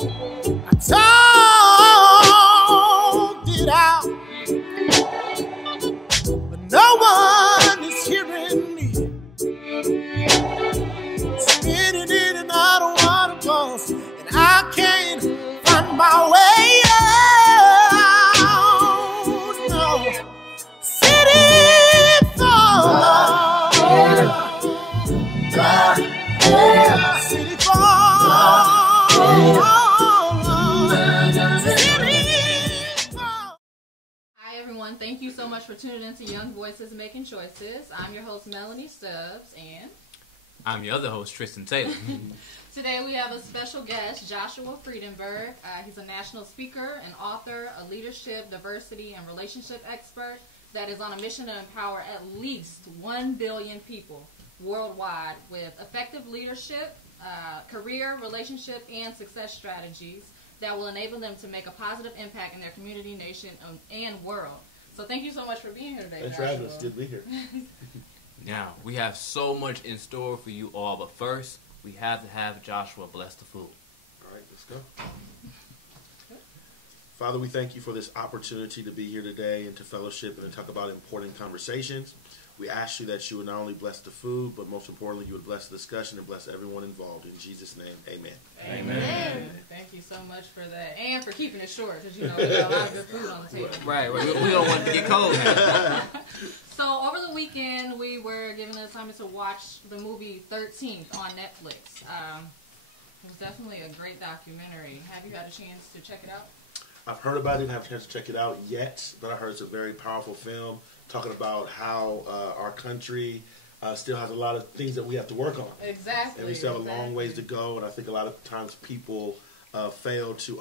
I talked it out, but no one is hearing me. Spinning in and out of waterfalls, and I can't find my way out. No, city fall, city fall. Hi everyone, thank you so much for tuning in to Young Voices Making Choices. I'm your host Melanie Stubbs, and I'm your other host, Tristan Taylor. today we have a special guest, Joshua Fredenburg. He's a national speaker, an author, a leadership, diversity, and relationship expert that is on a mission to empower at least 1 billion people worldwide with effective leadership, career, relationship, and success strategies that will enable them to make a positive impact in their community, nation, and world. So thank you so much for being here today, Thanks for having us. Good to be here. Now, we have so much in store for you all, but first, we have to have Joshua bless the food. All right, let's go. Father, we thank you for this opportunity to be here today and to fellowship and to talk about important conversations. We ask you that you would not only bless the food, but most importantly, you would bless the discussion and bless everyone involved. In Jesus' name, amen. Amen. Thank you so much for that. And for keeping it short, because, you know, we got a lot of good food on the table. Right. We don't want it to get cold now. So, over the weekend, we were given the assignment to watch the movie 13th on Netflix. It was definitely a great documentary. Have you had a chance to check it out? I've heard about it, didn't have a chance to check it out yet, but I heard it's a very powerful film talking about how our country still has a lot of things that we have to work on. Exactly. And we still have a long ways to go, and I think a lot of times people fail to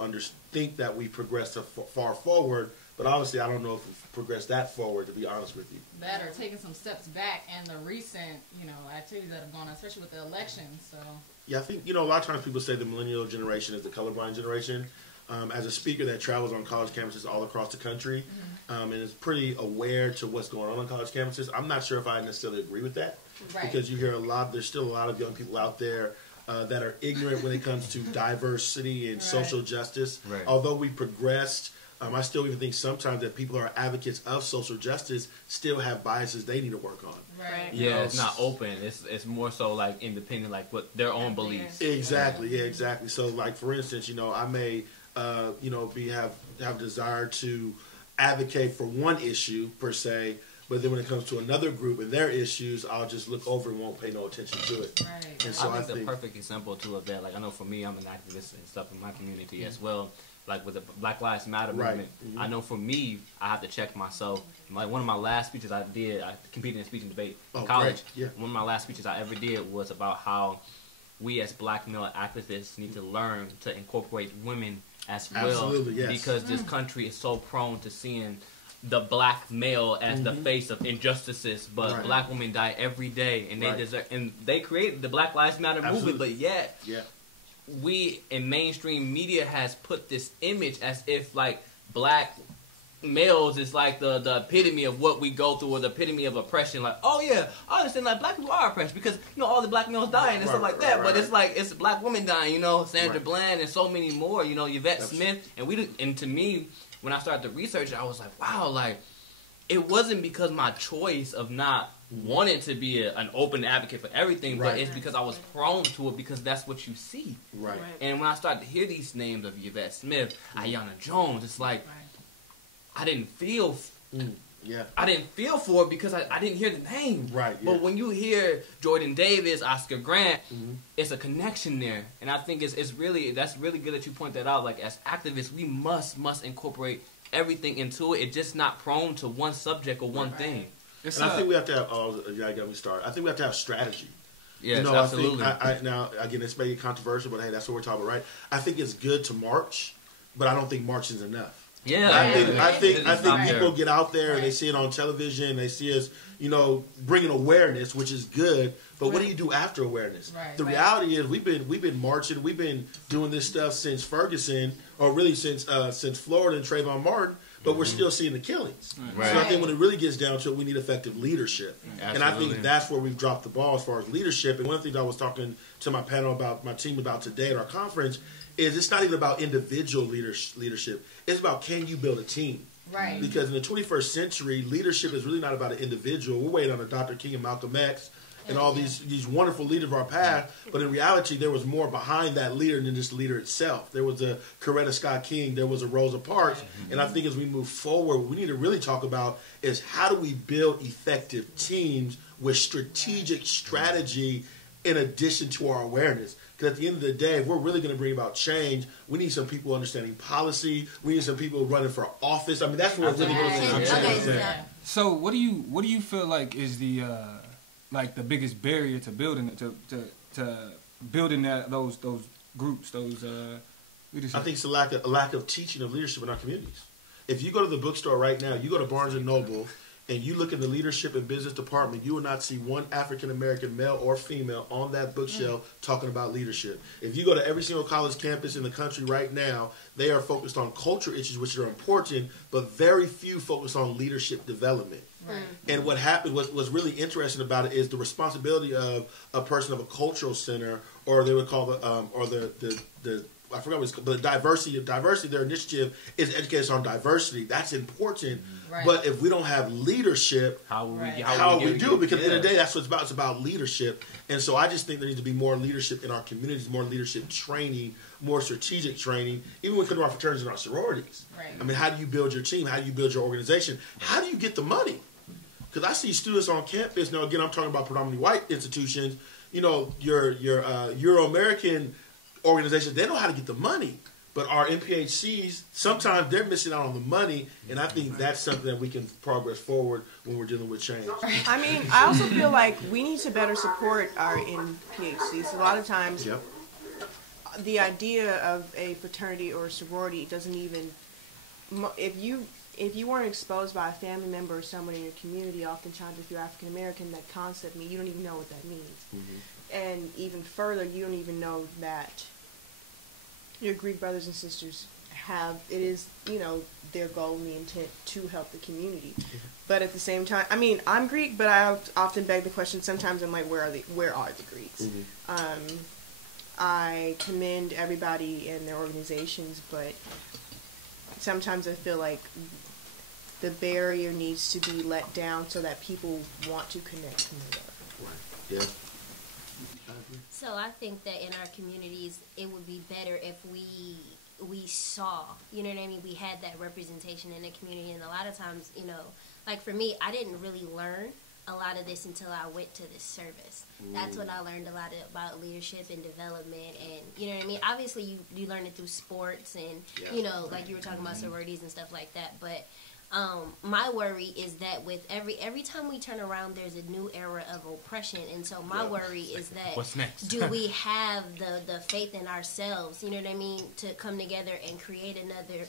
think that we progressed so far forward, but honestly, I don't know if we've progressed that forward, to be honest with you. That or taking some steps back and the recent, activities that have gone on, especially with the election, so. Yeah, I think, a lot of times people say the millennial generation is the colorblind generation. As a speaker that travels on college campuses all across the country, and is pretty aware to what's going on college campuses, I'm not sure if I necessarily agree with that. Right. Because you hear there's still a lot of young people out there that are ignorant when it comes to diversity and social justice. Right. Although we progressed, I still even think sometimes that people who are advocates of social justice still have biases they need to work on. Right. Yeah, it's not open. It's more so like independent, like what their own beliefs. Exactly. Yeah, exactly. So, like for instance, I may have a desire to advocate for one issue per se, but then when it comes to another group and their issues, I'll just look over and won't pay no attention to it. Right. And so I think the perfect example too of that, like I know for me, I'm an activist and stuff in my community as well. Like with the Black Lives Matter movement, I know for me, I have to check myself. Like one of my last speeches I did, I competed in speech and debate in college. Yeah. One of my last speeches I ever did was about how we as Black male activists need to learn to incorporate women as well. Absolutely, yes. Because this country is so prone to seeing the Black male as the face of injustices, but Black women die every day, and they deserve. And they created the Black Lives Matter movement, but yet, we in mainstream media has put this image as if like Black males is like the epitome of what we go through, or the epitome of oppression. Like, oh yeah, I understand that Black people are oppressed because all the Black males dying and stuff like that. But it's like it's Black women dying, Sandra Bland and so many more, Yvette Smith, and to me, when I started to research, I was like, wow, like it wasn't because my choice of not wanting to be an open advocate for everything, but it's because I was prone to it because that's what you see. Right. And when I started to hear these names of Yvette Smith, Aiyana Jones, it's like I didn't feel. I didn't feel for it because I didn't hear the name. Right. Yeah. But when you hear Jordan Davis, Oscar Grant, it's a connection there, and I think that's really good that you point that out. Like as activists, we must incorporate everything into it. It's just not prone to one subject or one thing. And I think we have to have. Oh, yeah, got me started. I think we have to have strategy. Yes, absolutely. I think now again, this may be controversial, but hey, that's what we're talking about, right? I think it's good to march, but I don't think marching is enough. Yeah, I think people get out there and they see it on television. They see us, bringing awareness, which is good. But what do you do after awareness? The reality is, we've been marching, we've been doing this stuff since Ferguson, or really since Florida and Trayvon Martin. But we're still seeing the killings. Right. So I think when it really gets down to it, we need effective leadership. Absolutely. And I think that's where we've dropped the ball as far as leadership. And one of the things I was talking to my panel about, my team about today at our conference, is it's not even about individual leadership. It's about, can you build a team? Right. Because in the 21st century, leadership is really not about an individual. We're waiting on a Dr. King and Malcolm X and all these wonderful leaders of our past. But in reality, there was more behind that leader than just the leader itself. There was a Coretta Scott King. There was a Rosa Parks. And I think as we move forward, what we need to really talk about is how do we build effective teams with strategic strategy in addition to our awareness. Because at the end of the day, if we're really going to bring about change, we need some people understanding policy. We need some people running for office. I mean, that's where we're really going to change. So, what do you feel like is the biggest barrier to building to building those groups, those leadership? I think it's a lack of teaching of leadership in our communities. If you go to the bookstore right now, you go to Barnes and Noble, and you look in the leadership and business department, you will not see one African-American male or female on that bookshelf talking about leadership. If you go to every single college campus in the country right now, they are focused on culture issues, which are important, but very few focus on leadership development. Right. And what happened was really interesting about it is the responsibility of a person of a cultural center, or they would call the I forgot what it's called, but diversity, their initiative is education on diversity. That's important. Right. But if we don't have leadership, how we do? Because at the end of the day, that's what it's about. It's about leadership. And so I just think there needs to be more leadership in our communities, more leadership training, more strategic training, even when it comes to our fraternities and our sororities. Right. I mean, how do you build your team? How do you build your organization? How do you get the money? Because I see students on campus, now again, I'm talking about predominantly white institutions, you know, your Euro-American organizations, they know how to get the money, but our MPHCs, sometimes they're missing out on the money, and I think that's something that we can progress forward when we're dealing with change. I mean, I also feel like we need to better support our MPHCs. A lot of times, the idea of a fraternity or a sorority doesn't even, if you weren't exposed by a family member or someone in your community, oftentimes if you're African American, that concept, you don't even know what that means. And even further, you don't even know that your Greek brothers and sisters it is, their goal and the intent to help the community. But at the same time, I mean, I'm Greek, but I often beg the question, sometimes I'm like, where are the Greeks? I commend everybody in their organizations, but sometimes I feel like the barrier needs to be let down so that people want to connect more. Yeah. So I think that in our communities, it would be better if we saw, you know what I mean, we had that representation in the community. And a lot of times, like for me, I didn't really learn a lot of this until I went to this service. That's when I learned a lot about leadership and development, and you know what I mean. Obviously, you learn it through sports and like you were talking about sororities and stuff like that. But my worry is that with every time we turn around, there's a new era of oppression, and so my worry is that what's next? Do we have the faith in ourselves? You know what I mean, to come together and create another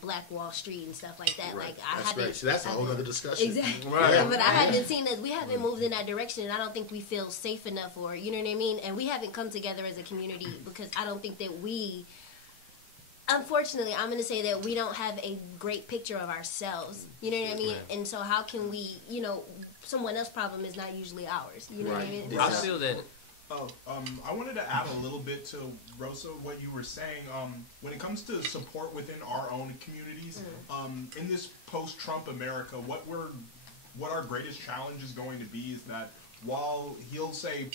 Black Wall Street and stuff like that. Right. Like I haven't. Great. So that's a whole other discussion. Exactly. Right. But I haven't seen us. We haven't moved in that direction, and I don't think we feel safe enough, or you know what I mean. And we haven't come together as a community because I don't think that we. Unfortunately, I'm going to say that we don't have a great picture of ourselves. You know what I mean? Right. And so how can we, someone else's problem is not usually ours. You know what I mean? I feel that. I wanted to add a little bit to Rosa, what you were saying. When it comes to support within our own communities, in this post-Trump America, what our greatest challenge is going to be is that while he'll say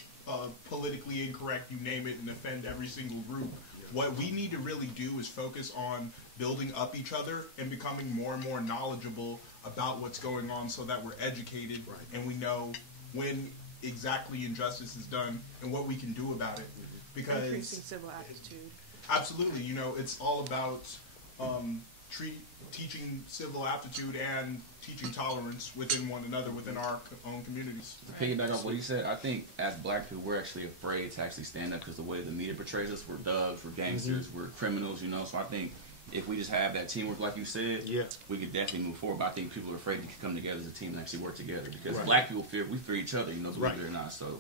politically incorrect, you name it, and offend every single group, what we need to really do is focus on building up each other and becoming more and more knowledgeable about what's going on so that we're educated and we know when exactly injustice is done and what we can do about it. Because increasing civil aptitude. Absolutely. it's all about teaching civil aptitude and teaching tolerance within one another, within our own communities. To piggyback off what he said, I think as Black people, we're actually afraid to actually stand up because the way the media portrays us, we're thugs, we're gangsters, we're criminals, So I think if we just have that teamwork, like you said, we could definitely move forward. But I think people are afraid to come together as a team and actually work together because Black people fear each other, believe it or not. So.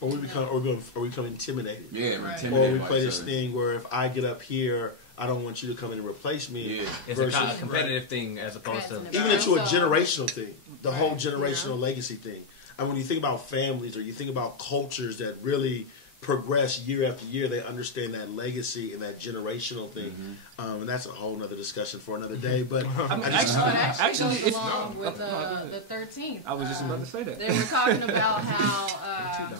Or we become intimidated. Yeah, we're intimidated. Or we play this thing where if I get up here, I don't want you to come in and replace me. Yeah. It's a kind of competitive thing as opposed to... Even into a generational thing. The whole generational legacy thing. And when you think about families or you think about cultures that really progress year after year. They understand that legacy and that generational thing, and that's a whole nother discussion for another day. But actually, goes along with the 13th. I was just about to say that they were talking about how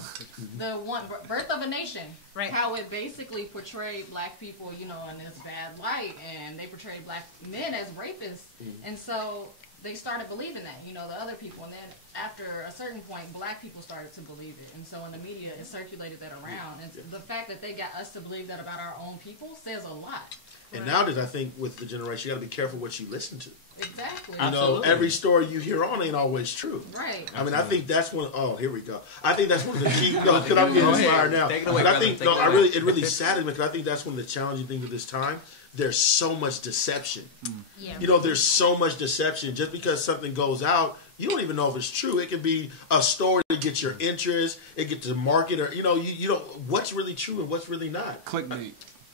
the Birth of a Nation, right? How it basically portrayed black people, in this bad light, and they portrayed black men as rapists, and so they started believing that, the other people. And then after a certain point, black people started to believe it. And so in the media, it circulated that around. And the fact that they got us to believe that about our own people says a lot. And nowadays, I think with the generation, you got to be careful what you listen to. Exactly. Every story you hear on ain't always true. Right. I mean, I think that's one. Oh, here we go. I think that's one of the key. Because I'm getting inspired now. But I think it really saddens me because I think that's one of the challenging things of this time. There's so much deception. Yeah. There's so much deception. Just because something goes out, you don't even know if it's true. It can be a story to get your interest. It gets to market, or you don't. What's really true and what's really not. Clickbait.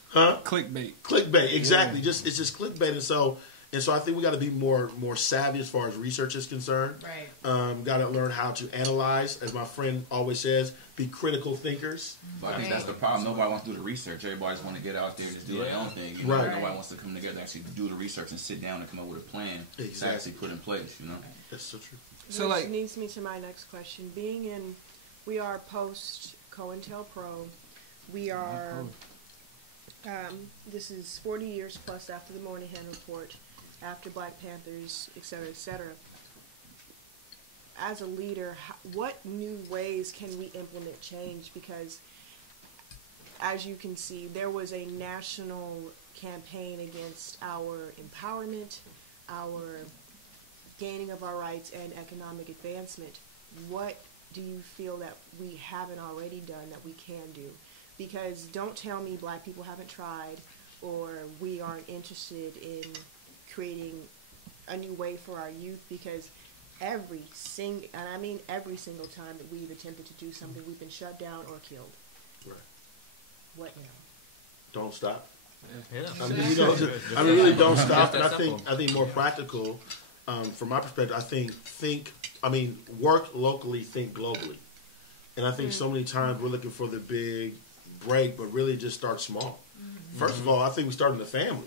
Huh? Clickbait. Exactly. Yeah. It's just clickbait, and so I think we got to be more savvy as far as research is concerned. Right. Got to learn how to analyze, as my friend always says. Be critical thinkers. But I think that's the problem. Nobody wants to do the research. Everybody just want to get out there and just do their own thing. Right. Nobody wants to come together and actually do the research and sit down and come up with a plan to actually put in place. That's so true. So which leads me to my next question. We are post COINTELPRO. We are. This is 40 years plus after the Moynihan Report, after Black Panthers, et cetera, et cetera. As a leader, what new ways can we implement change? Because, as you can see, there was a national campaign against our empowerment, our gaining of our rights, and economic advancement. What do you feel that we haven't already done that we can do? Because don't tell me black people haven't tried, or we aren't interested in creating a new way for our youth, because every single time that we've attempted to do something, we've been shut down or killed. Right. What now? Don't stop. Yeah. I mean, really don't stop. And I think more practical, from my perspective, I think work locally, think globally. And I think so many times we're looking for the big break, but really just start small. First of all, I think we start in the family.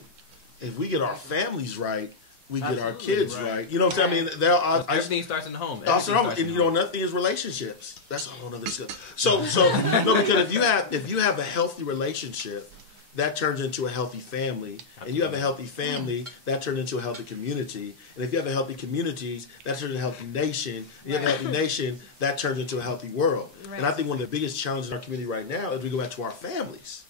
If we get our families right, we get our kids right. You know what I'm saying? I mean, everything starts in the home. And another thing is relationships. That's a whole other stuff. So because if you have a healthy relationship, that turns into a healthy family. And you have a healthy family, that turns into a healthy community. And if you have a healthy communities, that turns into a healthy nation. And you have a healthy nation, that turns into a healthy world. Right. And I think one of the biggest challenges in our community right now is we go back to our families.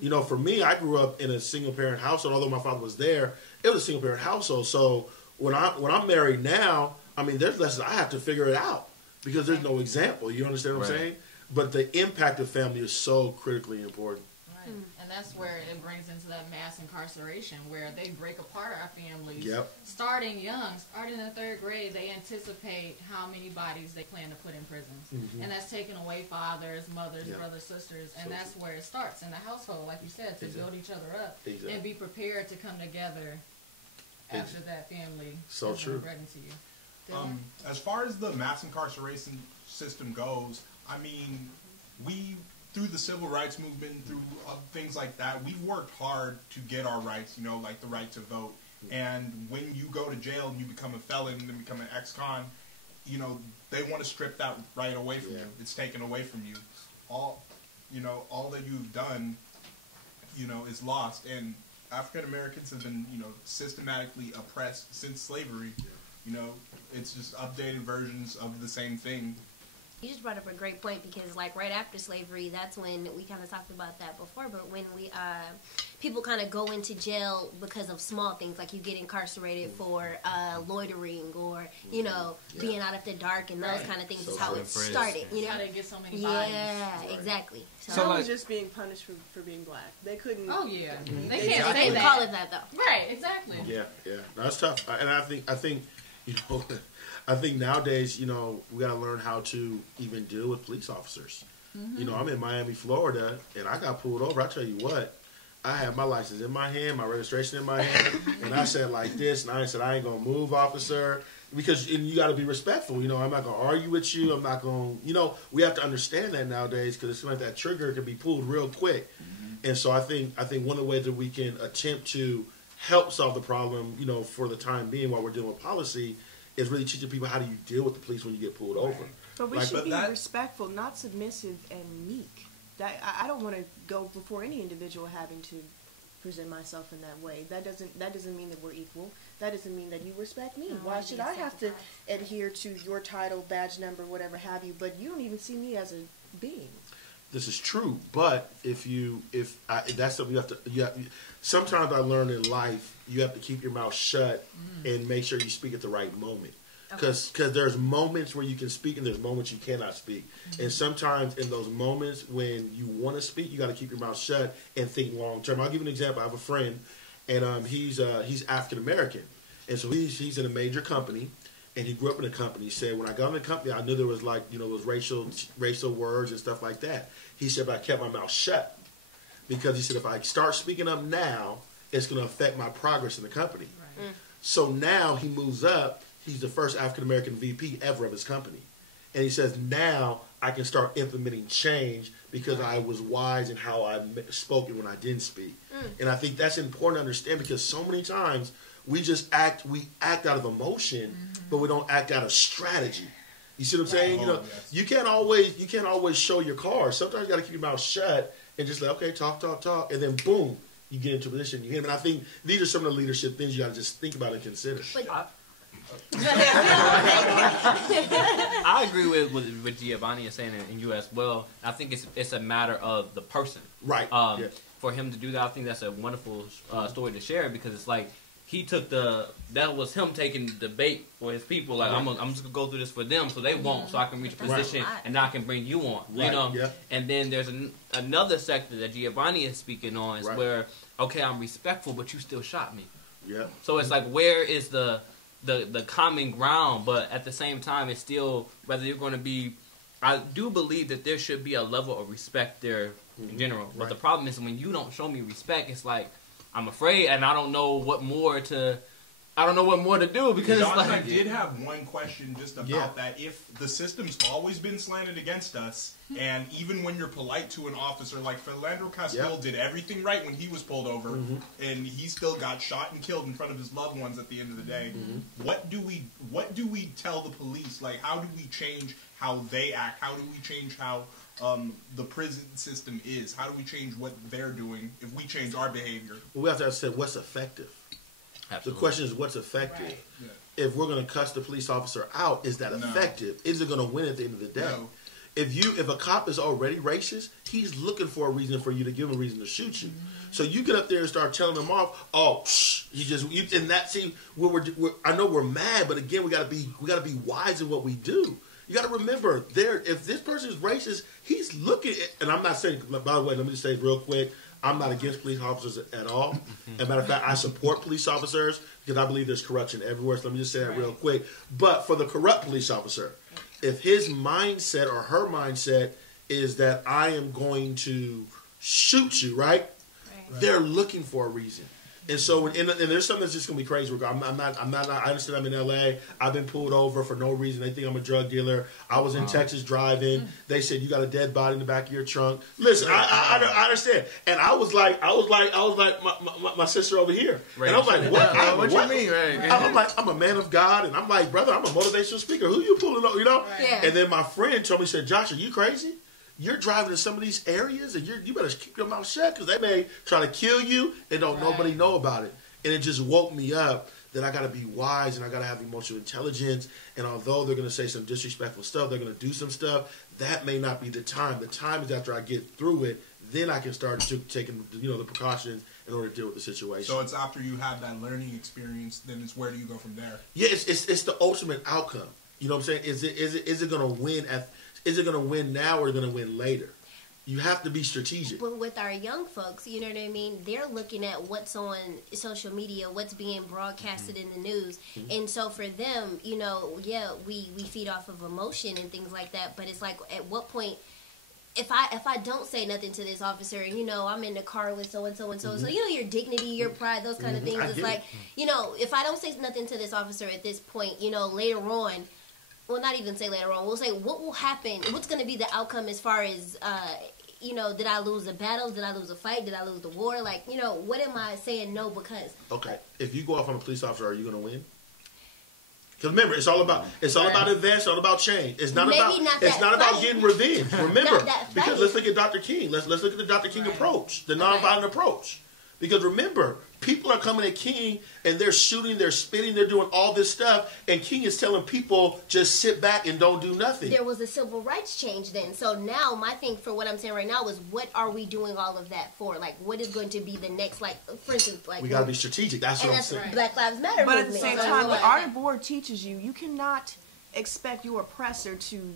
For me, I grew up in a single-parent household. Although my father was there, it was a single-parent household. So when I'm married now, I mean, there's lessons I have to figure it out because there's no example. You understand what I'm saying? But the impact of family is so critically important. Right. And that's where it brings into that mass incarceration where they break apart our families. Starting young, starting in the 3rd grade, they anticipate how many bodies they plan to put in prisons. And that's taking away fathers, mothers, brothers, sisters. And that's where it starts in the household, like you said, to build each other up and be prepared to come together after that family is threatened to you. As far as the mass incarceration system goes, I mean, through the civil rights movement, through things like that, we've worked hard to get our rights, like the right to vote. And when you go to jail and you become a felon and then become an ex-con, they want to strip that right away from you. It's taken away from you. All that you've done, is lost. And African Americans have been, systematically oppressed since slavery. It's just updated versions of the same thing. You just brought up a great point because, right after slavery, that's when we kind of talked about that before. But when people kind of go into jail because of small things, like you get incarcerated for loitering or being out after dark and those kind of things is how it started. How they get so many bodies. Yeah, exactly. So was just being punished for being black. They couldn't. Oh yeah, they can't say that. Call it that though. Right, exactly. Yeah. No, that's tough. And I think I think nowadays, we got to learn how to even deal with police officers. I'm in Miami, Florida, and I got pulled over. I tell you what, I had my license in my hand, my registration in my hand, and I said like this, and I said, I ain't going to move, officer, because you got to be respectful. I'm not going to argue with you. I'm not going to, we have to understand that nowadays, because it's like that trigger can be pulled real quick. Mm-hmm. And so I think one of the ways that we can attempt to help solve the problem, for the time being while we're dealing with policy, is really teaching people how do you deal with the police when you get pulled over. But we should be respectful, not submissive and meek. I don't want to go before any individual having to present myself in that way. That doesn't mean that we're equal. That doesn't mean that you respect me. Why should I have to adhere to your title, badge number, whatever have you? But you don't even see me as a being. This is true, but that's something you have to. Sometimes I learned in life you have to keep your mouth shut and make sure you speak at the right moment. Because there's moments where you can speak and there's moments you cannot speak. And sometimes in those moments when you want to speak, you got to keep your mouth shut and think long term. I'll give you an example. I have a friend, and he's African American, and so he's in a major company, and he grew up in a company. He said, when I got in the company, I knew there was those racial words and stuff like that. He said, but I kept my mouth shut because he said, if I start speaking up now, it's going to affect my progress in the company. Right. So now he moves up. He's the first African-American VP ever of his company. And he says, now I can start implementing change because I was wise in how I spoke and when I didn't speak. And I think that's important to understand because so many times we act out of emotion, but we don't act out of strategy. You see what I'm saying? Yes. You can't always show your cards. Sometimes you got to keep your mouth shut and just like, okay, talk, and then boom, you get into a position. And I think these are some of the leadership things you got to just think about and consider. I agree with Giovanni is saying in you as well. I think it's a matter of the person, right? For him to do that, I think that's a wonderful story to share because it's like he took that was him taking the bait for his people. Like I'm just gonna go through this for them, so they won't, so I can reach a position and I can bring you on, And then there's another sector that Giovanni is speaking on, is where I'm respectful, but you still shot me. Yeah. So it's like where is the common ground, but at the same time, it's still whether you're going to be. I do believe that there should be a level of respect there in general. But the problem is when you don't show me respect, it's like I'm afraid, and I don't know what more to. I don't know what more to do because John, I did have one question just about that. If the system's always been slanted against us, and even when you're polite to an officer, like Philando Castile did everything right when he was pulled over, and he still got shot and killed in front of his loved ones at the end of the day. What do we tell the police? Like, how do we change how they act? How do we change how the prison system is? How do we change what they're doing if we change our behavior? Well, we have to say what's effective. Absolutely. The question is what's effective. Right. Yeah. If we're going to cuss the police officer out, is that effective? Is it going to win at the end of the day? No. If a cop is already racist, he's looking for a reason for you to give him a reason to shoot you. So you get up there and start telling him off. Oh, and that see I know we're mad, but again we got to be wise in what we do. You got to remember if this person is racist, he's looking at, and I'm not saying. By the way, let me just say real quick. I'm not against police officers at all. As a matter of fact, I support police officers because I believe there's corruption everywhere. So let me just say that real quick. But for the corrupt police officer, if his mindset or her mindset is that I am going to shoot you, right? They're looking for a reason. And so, and there's something that's just gonna be crazy. I understand I'm in LA. I've been pulled over for no reason. They think I'm a drug dealer. I was in Texas driving. They said you got a dead body in the back of your trunk. Listen, I understand. And I was like my sister over here. Right. And I was like, what? What you mean? Right. I'm like, I'm a man of God, and I'm like, brother, I'm a motivational speaker. Who you pulling up? Right. Yeah. And then my friend told me, said, Josh, are you crazy? You're driving to some of these areas, and you better keep your mouth shut because they may try to kill you and don't nobody know about it. And it just woke me up that I got to be wise and I got to have emotional intelligence. And although they're going to say some disrespectful stuff, they're going to do some stuff. That may not be the time. The time is after I get through it. Then I can start taking the precautions in order to deal with the situation. So it's after you have that learning experience, then it's where do you go from there? Yeah, it's the ultimate outcome. You know what I'm saying? Is it going to win Is it going to win now or going to win later? You have to be strategic. But with our young folks, you know what I mean? They're looking at what's on social media, what's being broadcasted in the news. And so for them, we feed off of emotion and things like that. But it's like, at what point if I don't say nothing to this officer, and you know, I'm in the car with so and so, so you know, your dignity, your pride, those kind of things. It's like, you know, if I don't say nothing to this officer at this point, you know, later on, well, not even say later on, we'll say what will happen, what's going to be the outcome as far as, you know, did I lose a battle? Did I lose a fight? Did I lose the war? Like, you know, what am I saying no because? Okay, if you go off on a police officer, are you going to win? Because remember, it's all about advance, it's all about change. It's not about getting revenge. Remember, because let's look at Dr. King. Let's look at the Dr. King approach, the nonviolent approach. Because remember, people are coming at King and they're shooting, they're spitting, they're doing all this stuff, and King is telling people just sit back and don't do nothing. There was a civil rights change then. So now my thing for what I'm saying right now is what are we doing all of that for? Like what is going to be the next, like for instance, like we gotta be strategic. That's what I'm saying. Right. Black Lives Matter. But at the same time, the Art of War teaches you cannot expect your oppressor to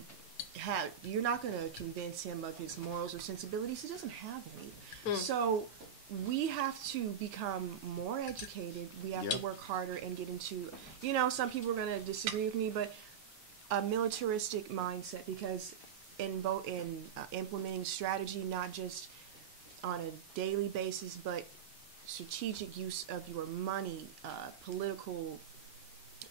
have. You're not going to convince him of his morals or sensibilities. He doesn't have any. So we have to become more educated. We have to work harder and get into, you know, some people are going to disagree with me, but a militaristic mindset, because in implementing strategy, not just on a daily basis, but strategic use of your money, political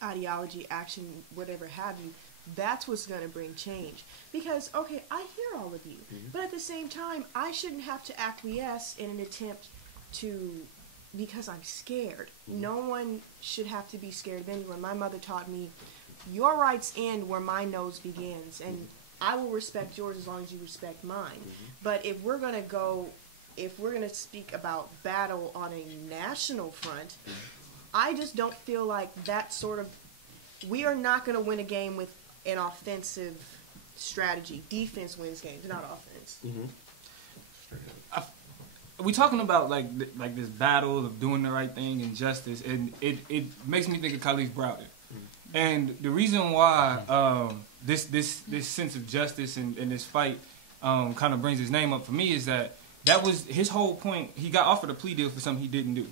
ideology, action, whatever have you, that's what's going to bring change. Because, okay, I hear all of you, but at the same time, I shouldn't have to acquiesce in an attempt because I'm scared. No one should have to be scared of anyone. My mother taught me, your rights end where my nose begins, and I will respect yours as long as you respect mine. But if we're going to speak about battle on a national front, I just don't feel like that sort of, we are not going to win a game with an offensive strategy. Defense wins games, not offense. We talking about like this battle of doing the right thing and justice, and it makes me think of Khalif Browder. And the reason why this sense of justice and this fight kind of brings his name up for me is that was his whole point. He got offered a plea deal for something he didn't do,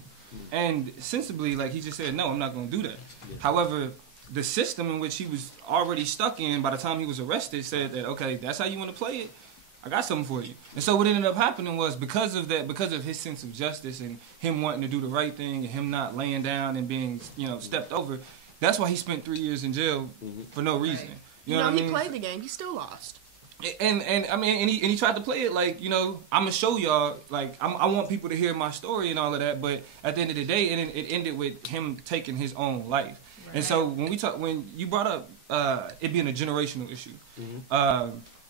and sensibly, like he just said, no, I'm not going to do that. However, the system in which he was already stuck in by the time he was arrested said that, okay, that's how you want to play it, I got something for you. And so what ended up happening was because of his sense of justice and him wanting to do the right thing and him not laying down and being, you know, stepped over, that's why he spent 3 years in jail for no reason. You know what I mean? He played the game, he still lost. And I mean, and he tried to play it like, you know, I'm gonna show y'all, like I want people to hear my story and all of that, but at the end of the day, it ended with him taking his own life. And so when you brought up it being a generational issue,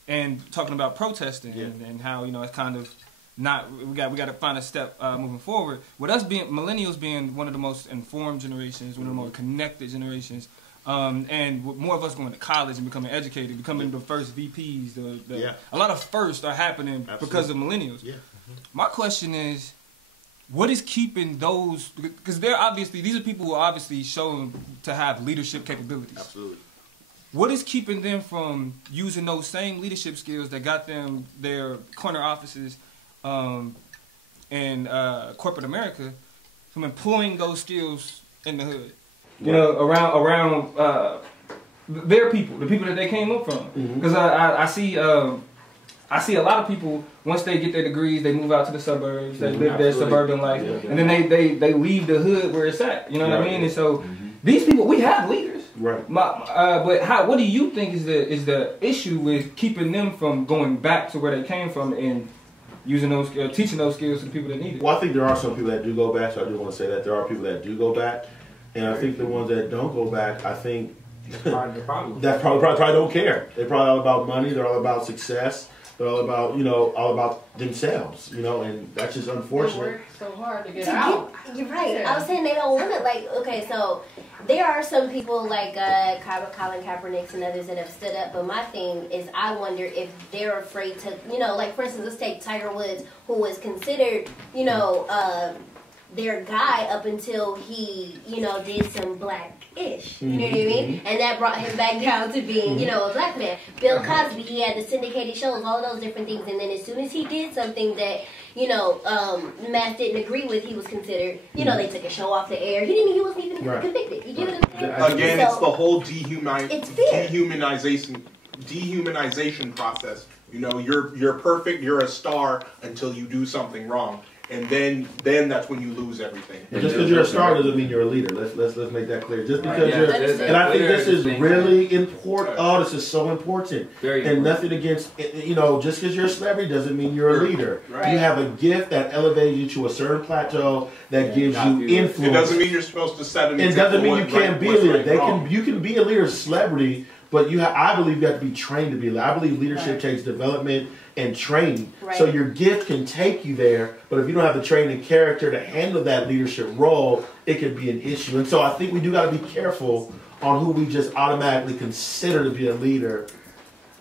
and talking about protesting and how, you know, it's kind of not, we got to find a step moving forward. With us being millennials being one of the most informed generations, one of the more connected generations, and with more of us going to college and becoming educated, becoming the first VPs, a lot of firsts are happening because of millennials. My question is, what is keeping those? Because these are people who are obviously shown to have leadership capabilities. Absolutely. What is keeping them from using those same leadership skills that got them their corner offices in corporate America, from employing those skills in the hood? You know, around their people, the people that they came up from. Because I see a lot of people, once they get their degrees, they move out to the suburbs, they live their suburban life, and then they leave the hood where it's at. You know what I mean? And so these people, we have leaders. Right. But what do you think is the issue with keeping them from going back to where they came from and using those skills, teaching those skills to the people that need it? Well, I think there are some people that do go back, so I do want to say that there are people that do go back, and I think the ones that don't go back, I think probably don't care. They're probably all about money. They're all about success. They're all about, you know, themselves, you know, and that's just unfortunate. They work so hard to get out. You're right. I was saying they don't want it. Like, okay, so there are some people like Colin Kaepernick and others that have stood up, but my thing is I wonder if they're afraid to, you know, like for instance, let's take Tiger Woods, who was considered, you know, their guy up until he, you know, did some black-ish, you know what I mean? And that brought him back down to being, you know, a black man. Bill Cosby, he had the syndicated shows, all those different things, and then as soon as he did something that, you know, Matt didn't agree with, he was considered, you know, they took a show off the air. He wasn't even convicted. You get what I'm saying? Again, so, it's the whole dehumanization process. You know, you're perfect, you're a star until you do something wrong. And then that's when you lose everything. Just because you're a star doesn't mean you're a leader. Let's make that clear. Just because you're, and I think this is really important. Oh, this is so important. And nothing against, you know, just because you're a celebrity doesn't mean you're a leader. Right. You have a gift that elevates you to a certain plateau that gives you influence. It doesn't mean you're supposed to set an example. It doesn't mean you can't be a leader. You can be a leader, celebrity, but I believe you have to be trained to be a leader. I believe leadership takes development and training. Right. So your gift can take you there, but if you don't have the training and character to handle that leadership role, it can be an issue. And so I think we do got to be careful on who we just automatically consider to be a leader.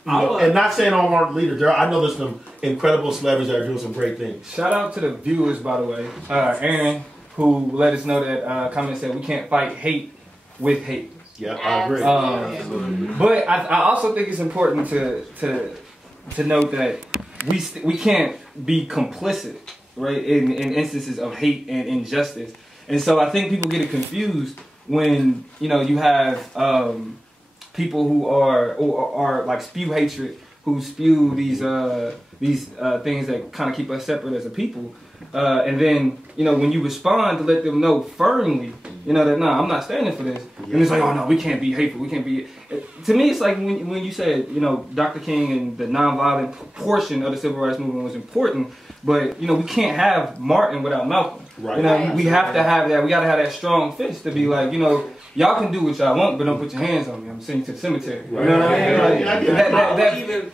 You know, and not saying all aren't leaders. I know there's some incredible celebrities that are doing some great things. Shout out to the viewers, by the way. Aaron, who let us know that comment said we can't fight hate with hate. Yeah, I agree. But I also think it's important to note that we can't be complicit, right, in instances of hate and injustice. And so I think people get it confused when, you know, you have people who are like spew hatred, who spew these things that kind of keep us separate as a people. And then, you know, when you respond to let them know firmly, you know, that, nah, I'm not standing for this. And it's like, oh, no, we can't be hateful. We can't be... To me, it's like when you said, you know, Dr. King and the nonviolent portion of the civil rights movement was important, but, you know, we can't have Martin without Malcolm. Right. You know, we have to have that. We got to have that strong fist to be like, you know, y'all can do what y'all want, but don't put your hands on me. I'm sending you to the cemetery. Right. You know what I mean?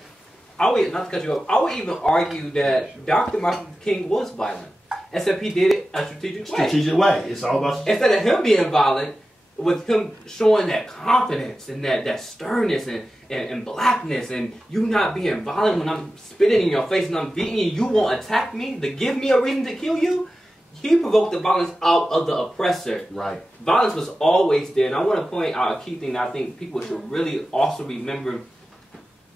I would, not to cut you off, I would even argue that Dr. Martin Luther King was violent, except he did it a strategic way. It's all about... Instead of him being violent, with him showing that confidence and that sternness and blackness, and you not being violent when I'm spitting in your face and I'm beating you, you won't attack me to give me a reason to kill you. He provoked the violence out of the oppressor. Right. Violence was always there, and I want to point out a key thing that I think people should really also remember.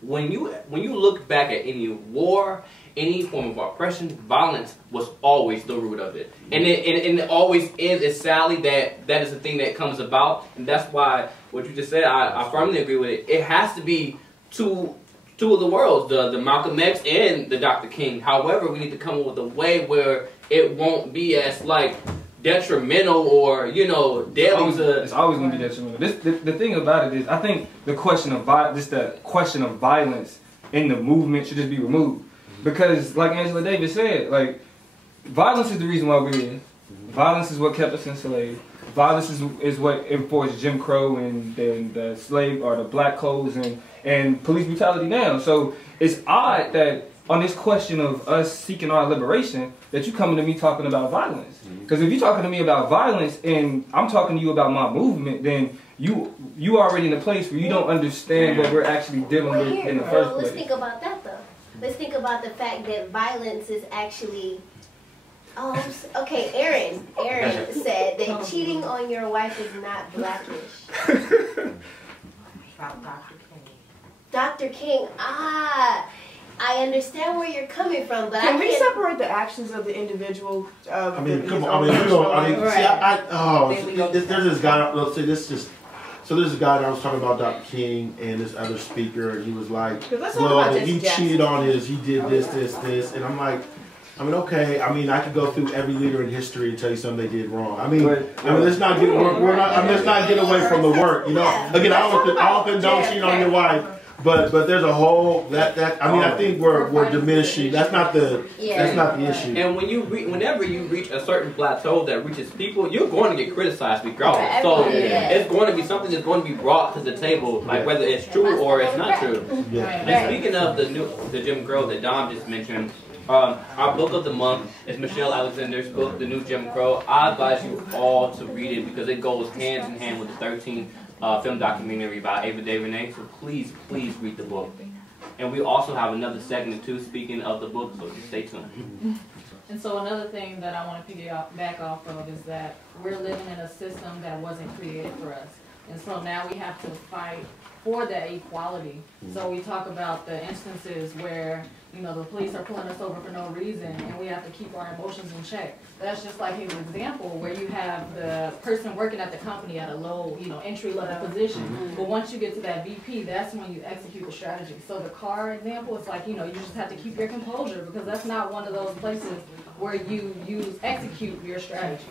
When you look back at any war, any form of oppression, violence was always the root of it. And it always is. It's sadly that is the thing that comes about. And that's why what you just said, I firmly agree with it. It has to be two of the worlds, the Malcolm X and the Dr. King. However, we need to come up with a way where it won't be as like detrimental or, you know, deadly to... It's always going to be detrimental. The thing about it is, I think the question of violence in the movement should just be removed. Because, like Angela Davis said, like, violence is the reason why we're here. Violence is what kept us enslaved. Violence is what enforced Jim Crow and the slave or the black codes and police brutality now. So it's odd that on this question of us seeking our liberation, that you coming to me talking about violence. Because if you're talking to me about violence and I'm talking to you about my movement, then you already in a place where you don't understand what we're actually dealing with in the first place. Let's think about that though. Let's think about the fact that violence is actually... okay, Aaron said that cheating on your wife is not blackish. Dr. King, I understand where you're coming from, but can we separate the actions of the individual? I mean, come on. There's this guy. Let's say this just. So there's a guy that I was talking about, Dr. King, and this other speaker, and he was like, "Well, he cheated on he did this," and I'm like. I mean, okay. I mean, I could go through every leader in history and tell you something they did wrong. I mean, let's not get let's not get away from the work. You know, again, I often don't cheat on your wife, but there's a whole I mean, I think we're diminishing. That's not the issue. And whenever you reach a certain plateau that reaches people, you're going to get criticized regardless. So it's going to be something that's going to be brought to the table, like whether it's true or it's not true. Yeah. And speaking of the Jim Crow that Dom just mentioned. Our book of the month is Michelle Alexander's book, The New Jim Crow. I advise you all to read it because it goes hand in hand with the 13th film documentary by Ava DuVernay. So please read the book. And we also have another segment too, speaking of the book, so just stay tuned. And so another thing that I want to piggyback off of is that we're living in a system that wasn't created for us. And so now we have to fight for that equality. So we talk about the instances where, you know, the police are pulling us over for no reason and we have to keep our emotions in check. That's just like his example where you have have the person working at the company at a low, entry level position. But once you get to that VP, that's when you execute the strategy. So the car example, it's like, you just have to keep your composure, because that's not one of those places where you execute your strategy.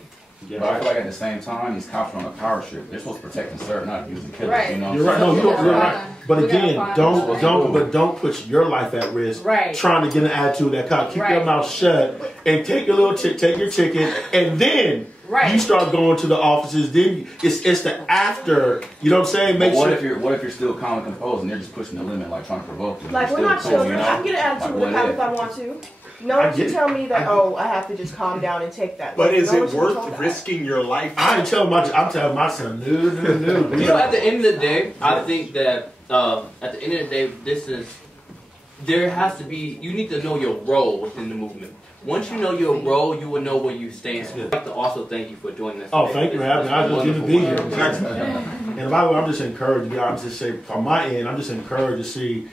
Yeah. But I feel like at the same time, these cops are on a power trip. They're supposed to protect and serve, not abuse and kill. Right. You're right. No, you're right. But again, don't put your life at risk. Right. Trying to get an attitude of that cop. Keep your mouth shut and take your little take your ticket, and then you start going to the offices. Then it's the after. You know what I'm saying? Make sure. What if you're still calm and composed and they're just pushing the limit, like trying to provoke you? Like, we're not children. I can get an attitude with a cop if I want to. No one should tell me that, I have to just calm down and take that. But is it worth risking your life? I'm telling my son, no. At the end of the day, I think that at the end of the day, there has to be, you need to know your role within the movement. Once you know your role, you will know where you stand. I'd like to also thank you for joining us. Oh, thank you for having me. I was just good to be here. And by the way, I'm just encouraged, to be honest, to say, from my end, I'm just encouraged to see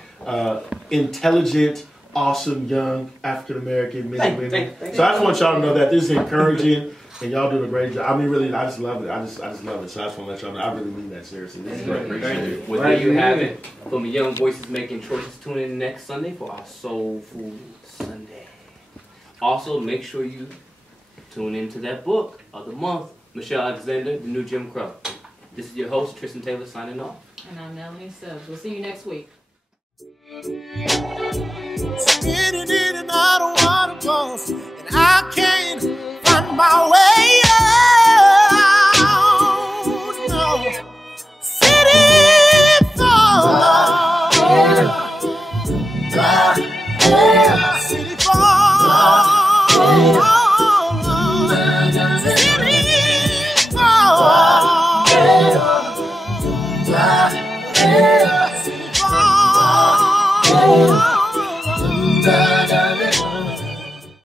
intelligent, awesome young African American men and women. So I just want y'all to know that this is encouraging, and y'all doing a great job. I mean, really, I just love it. I just love it. So I just want to let y'all know I really mean that seriously. This is great. Well, there you have it. From the Young Voices Making Choices. Tune in next Sunday for our Soul Food Sunday. Also, make sure you tune into that book of the month, Michelle Alexander, The New Jim Crow. This is your host, Tristan Taylor, signing off. And I'm Melanie Stubbs. We'll see you next week. Spinning in